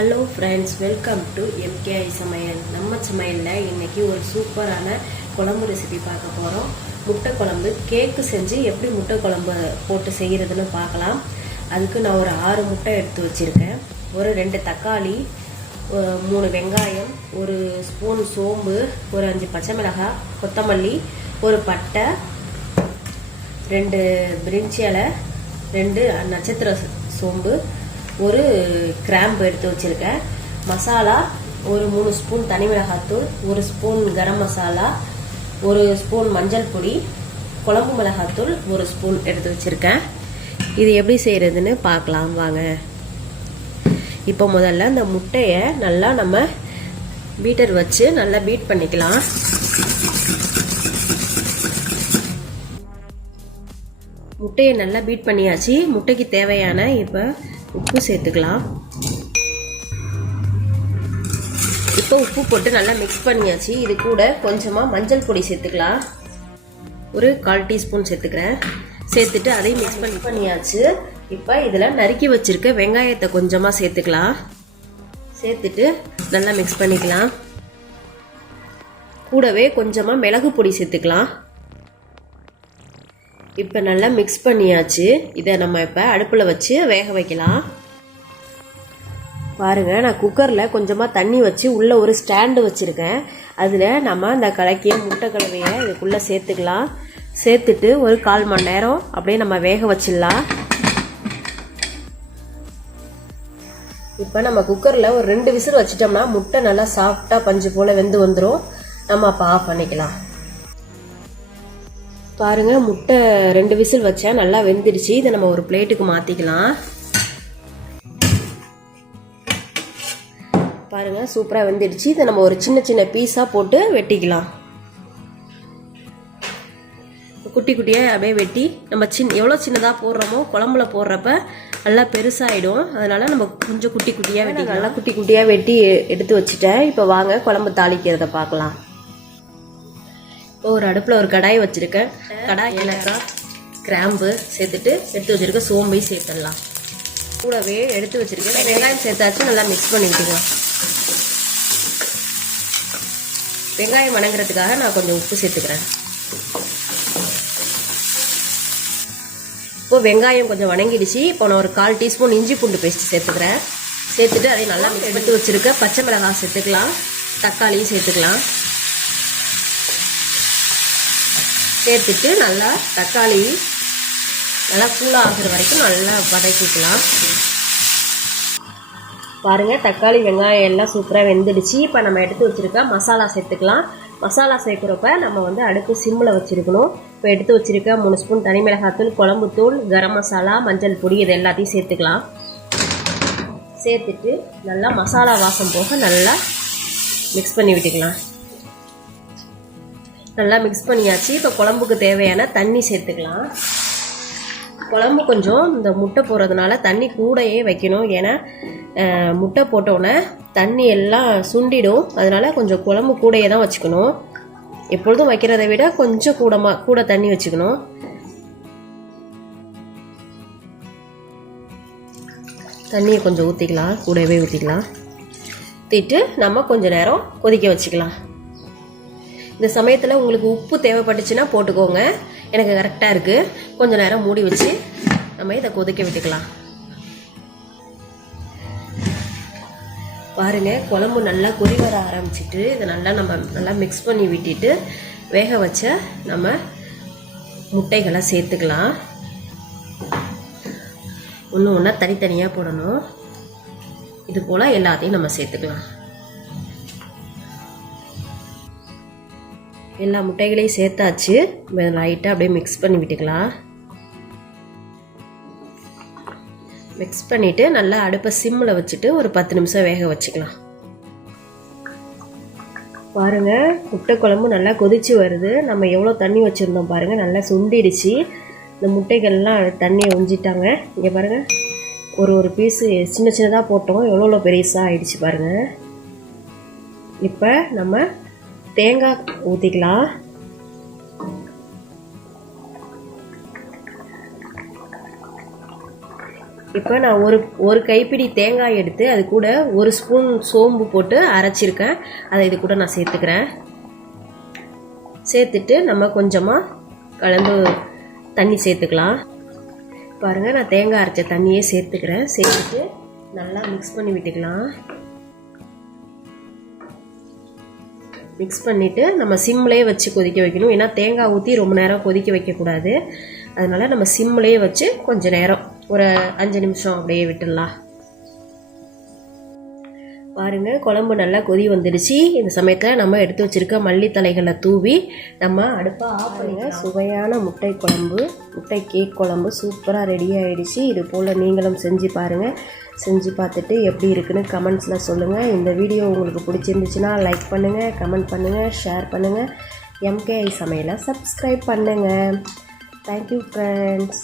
Hello friends, welcome to MKI சமையல். நம்ம சமையலில் இன்றைக்கி ஒரு சூப்பரான குழம்பு ரெசிபி பார்க்க போகிறோம். முட்டை குழம்பு. கேக்கு செஞ்சு எப்படி முட்டை குழம்பு போட்டு செய்கிறதுன்னு பார்க்கலாம். அதுக்கு நான் ஒரு 6 முட்டை எடுத்து வச்சுருக்கேன். ஒரு 2 தக்காளி, 3 வெங்காயம், ஒரு ஸ்பூன் சோம்பு, ஒரு 5 பச்சை மிளகாய், கொத்தமல்லி, ஒரு பட்டை, 2 பிரிஞ்சி இலை, 2 நட்சத்திர சோம்பு, ஒரு கிராம்பு எடுத்து வச்சுருக்கேன். மசாலா ஒரு 3 ஸ்பூன் தனி மிளகாத்தூள், 1 ஸ்பூன் கரம் மசாலா, 1 ஸ்பூன் மஞ்சள் பொடி, குழம்பு மிளகாத்தூள் 1 ஸ்பூன் எடுத்து வச்சுருக்கேன். இது எப்படி செய்கிறதுன்னு பார்க்கலாம் வாங்க. இப்போ முதல்ல இந்த முட்டையை நல்லா நம்ம பீட்டர் வச்சு நல்லா பீட் பண்ணிக்கலாம். முட்டையை நல்லா பீட் பண்ணியாச்சு. முட்டைக்கு தேவையான இப்போ உப்பு சேர்த்துக்கலாம். இப்போ உப்பு போட்டு நல்லா மிக்ஸ் பண்ணியாச்சு. இது கூட கொஞ்சமாக மஞ்சள் பொடி சேர்த்துக்கலாம். ஒரு 1/4 டீஸ்பூன் சேர்த்துக்கிறேன். சேர்த்துட்டு அதையும் மிக்ஸ் பண்ணியாச்சு. இப்போ இதில் நறுக்கி வச்சிருக்க வெங்காயத்தை கொஞ்சமாக சேர்த்துக்கலாம். சேர்த்துட்டு நல்லா மிக்ஸ் பண்ணிக்கலாம். கூடவே கொஞ்சமாக மிளகு பொடி சேர்த்துக்கலாம். இப்போ நல்லா மிக்ஸ் பண்ணியாச்சு. இதை நம்ம இப்போ அடுப்பில் வச்சு வேக வைக்கலாம். பாருங்கள், நான் குக்கரில் கொஞ்சமாக தண்ணி வச்சு உள்ளே ஒரு ஸ்டாண்டு வச்சுருக்கேன். அதில் நம்ம இந்த கலக்கிய முட்டை கலவையை இதுக்குள்ளே சேர்த்துக்கலாம். சேர்த்துட்டு ஒரு 1/4 மணி நேரம் அப்படியே நம்ம வேக வச்சிடலாம். இப்போ நம்ம குக்கரில் ஒரு 2 விசில் வச்சிட்டோம்னா முட்டை நல்லா சாஃப்டாக பஞ்சு போல் வெந்து வந்துடும். நம்ம அப்போ ஆஃப் பண்ணிக்கலாம். பாருங்க, முட்டை 2 விசில் வச்சா நல்லா வெந்துடுச்சு. இதை நம்ம ஒரு பிளேட்டுக்கு மாற்றிக்கலாம். பாருங்க, சூப்பராக வெந்துடுச்சு. இதை நம்ம ஒரு சின்ன சின்ன பீஸாக போட்டு வெட்டிக்கலாம். குட்டி குட்டியாக அப்படியே வெட்டி நம்ம எவ்வளோ சின்னதாக போடுறோமோ குழம்புல போடுறப்ப நல்லா பெருசாகிடும். அதனால நம்ம கொஞ்சம் குட்டி குட்டியாக வெட்டி நல்லா குட்டி குட்டியாக வெட்டி எடுத்து வச்சுட்டேன். இப்போ வாங்க குழம்பு தாளிக்கிறத பார்க்கலாம். இப்போ ஒரு அடுப்பில் ஒரு கடாய் வச்சுருக்கேன். கடாய், ஏலக்காய், கிராம்பு சேர்த்துட்டு எடுத்து வச்சுருக்க சோம்பையும் சேர்த்துடலாம். கூடவே எடுத்து வச்சுருக்கேன் வெங்காயம் சேர்த்தாச்சு. நல்லா மிக்ஸ் பண்ணிக்கிட்டுக்கலாம். வெங்காயம் வணங்குறதுக்காக நான் கொஞ்சம் உப்பு சேர்த்துக்கிறேன். இப்போ வெங்காயம் கொஞ்சம் வணங்கிடுச்சு. இப்போ நான் ஒரு 1/4 டீஸ்பூன் இஞ்சி பூண்டு பேஸ்ட் சேர்த்துக்கிறேன். சேர்த்துட்டு அதை நல்லா எடுத்து வச்சுருக்க பச்சை மிளகாய் சேர்த்துக்கலாம். தக்காளியும் சேர்த்துக்கலாம். சேர்த்துட்டு நல்லா தக்காளி நல்லா கூலாக ஆகிற வரைக்கும் நல்லா வதக்கிக்கலாம். பாருங்கள், தக்காளி வெங்காயம் எல்லாம் சூப்பராக வெந்துடுச்சு. இப்போ நம்ம எடுத்து வச்சுருக்க மசாலா சேர்த்துக்கலாம். மசாலா சேர்க்குறப்ப நம்ம அடுப்பு சிம்மில் வச்சுருக்கணும். இப்போ எடுத்து வச்சுருக்க 3 ஸ்பூன் தனி மிளகாத்தூள், குழம்புத்தூள், கரம் மசாலா, மஞ்சள் பொடி இது எல்லாத்தையும் சேர்த்துக்கலாம். சேர்த்துட்டு நல்லா மசாலா வாசம் போக நல்லா மிக்ஸ் பண்ணி விட்டுக்கலாம். நல்லா மிக்ஸ் பண்ணியாச்சு. இப்போ குழம்புக்கு தேவையான தண்ணி சேர்த்துக்கலாம். குழம்பு கொஞ்சம் இந்த முட்டை போடுறதுனால தண்ணி கூடையே வைக்கணும். ஏன்னா முட்டை போட்டோன்னே தண்ணி எல்லாம் சுண்டிடும். அதனால் கொஞ்சம் குழம்பு கூடையே தான் வச்சுக்கணும். எப்பொழுதும் வைக்கிறத விட கொஞ்சம் கூட தண்ணி வச்சுக்கணும். தண்ணியை கொஞ்சம் ஊற்றிக்கலாம். கூடவே ஊற்றிக்கலாம். ஊற்றிட்டு நம்ம கொஞ்சம் நேரம் கொதிக்க வச்சுக்கலாம். இந்த சமயத்தில் உங்களுக்கு உப்பு தேவைப்பட்டுச்சுன்னா போட்டுக்கோங்க. எனக்கு கரெக்டாக இருக்குது. கொஞ்சம் நேரம் மூடி வச்சு நம்ம இதை கொதிக்க விட்டுக்கலாம். பாருங்கள், குழம்பு நல்லா கொதி வர ஆரம்பிச்சிட்டு இதை நம்ம நல்லா மிக்ஸ் பண்ணி விட்டுட்டு வேக வச்ச நம்ம முட்டைகளை சேர்த்துக்கலாம். ஒன்று ஒன்றா தனித்தனியாக போடணும். இது போல் எல்லாத்தையும் நம்ம சேர்த்துக்கலாம். எல்லா முட்டைகளையும் சேர்த்தாச்சு. லைட்டாக அப்படியே மிக்ஸ் பண்ணி விட்டுக்கலாம். மிக்ஸ் பண்ணிவிட்டு நல்லா அடுப்பை சிம்மில் வச்சுட்டு ஒரு 10 நிமிஷம் வேக வச்சுக்கலாம். பாருங்கள், முட்டை குழம்பு நல்லா கொதிச்சு வருது. நம்ம எவ்வளோ தண்ணி வச்சுருந்தோம் பாருங்கள், நல்லா சுண்டிடுச்சு. இந்த முட்டைகள்லாம் தண்ணியை உஞ்சிட்டாங்க. இங்கே பாருங்கள், ஒரு பீஸு சின்ன சின்னதாக போட்டோம். எவ்வளோ பெருசாக ஆயிடுச்சு பாருங்கள். இப்போ நம்ம தேங்காய் ஊற்றிக்கலாம். இப்போ நான் ஒரு கைப்பிடி தேங்காய் எடுத்து அது கூட 1 ஸ்பூன் சோம்பு போட்டு அரைச்சிருக்கேன். அதை இது கூட நான் சேர்த்துக்கிறேன். சேர்த்துட்டு நம்ம கொஞ்சமாக கலந்து தண்ணி சேர்த்துக்கலாம். பாருங்கள், நான் தேங்காய் அரைச்ச தண்ணியே சேர்த்துக்கிறேன். சேர்த்துட்டு நல்லா மிக்ஸ் பண்ணி விட்டுக்கலாம். மிக்ஸ் பண்ணிவிட்டு நம்ம சிம்லேயே வச்சு கொதிக்க வைக்கணும். ஏன்னா தேங்காய் ஊற்றி ரொம்ப நேரம் கொதிக்க வைக்கக்கூடாது. அதனால் நம்ம சிம்லேயே வச்சு கொஞ்சம் நேரம் ஒரு 5 நிமிஷம் அப்படியே விட்டுடலாம். பாருங்கள், குழம்பு நல்லா கொதி வந்துடுச்சு. இந்த சமயத்தில் நம்ம எடுத்து வச்சுருக்க மல்லித்தலைகளை தூவி நம்ம அடுப்பை ஆஃப் பண்ணுங்க. சுவையான முட்டை குழம்பு, முட்டை கேக் குழம்பு சூப்பராக ரெடி ஆகிடுச்சு. இது போல் நீங்களும் செஞ்சு பாருங்கள். செஞ்சு பார்த்துட்டு எப்படி இருக்குன்னு கமெண்ட்ஸில் சொல்லுங்கள். இந்த வீடியோ உங்களுக்கு பிடிச்சிருந்துச்சுன்னா லைக் பண்ணுங்கள், கமெண்ட் பண்ணுங்கள், ஷேர் பண்ணுங்கள். MKI சமையலை சப்ஸ்கிரைப் பண்ணுங்கள். Thank you friends.